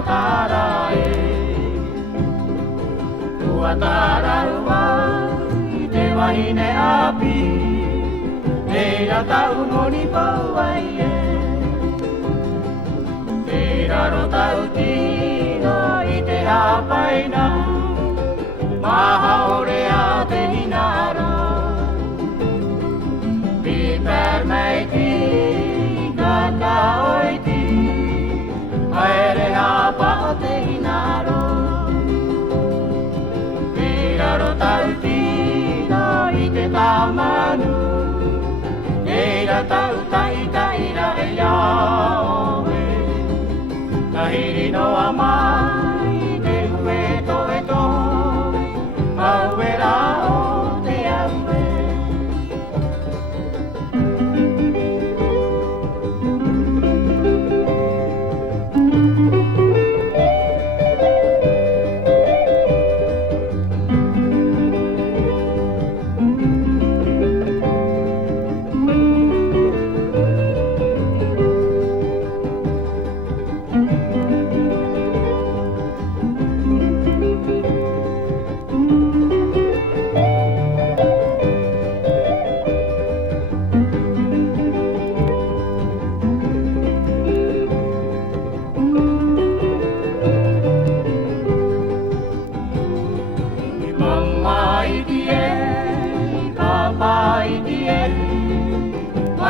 mahakara e Ua tararua i te wahine api Eira tau moni pau ai e Te raro tau tino i te hapaina Maha ore a te hinaro Piper mei ti kaka oiti Aere hapa o te hinaro Piraro tau tino i te tamanu Eira tau taitaira e iaoe Tahiri noa mai te ue to e to Auera o te aue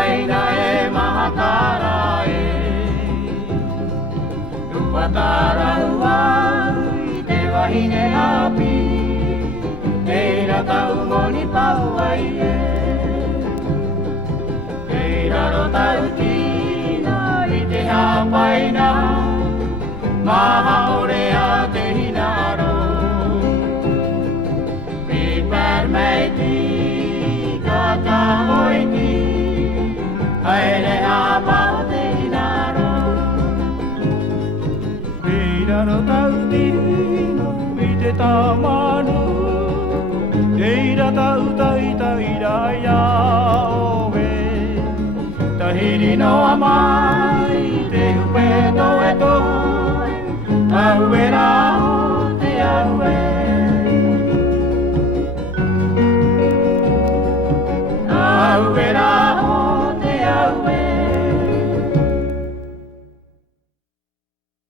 Aina e mahakara e Rua tarahua i te wahine api Eira tau moni pau ai e Eira ro tau tino i te hapaina Maha ore a te hinaro Piper mei ti kaka oiti Aere hapa o te hinaro Eiraro tau tino i te tamanu Eira tau taitaira ia oe Tahiri noa mai te hupe to e to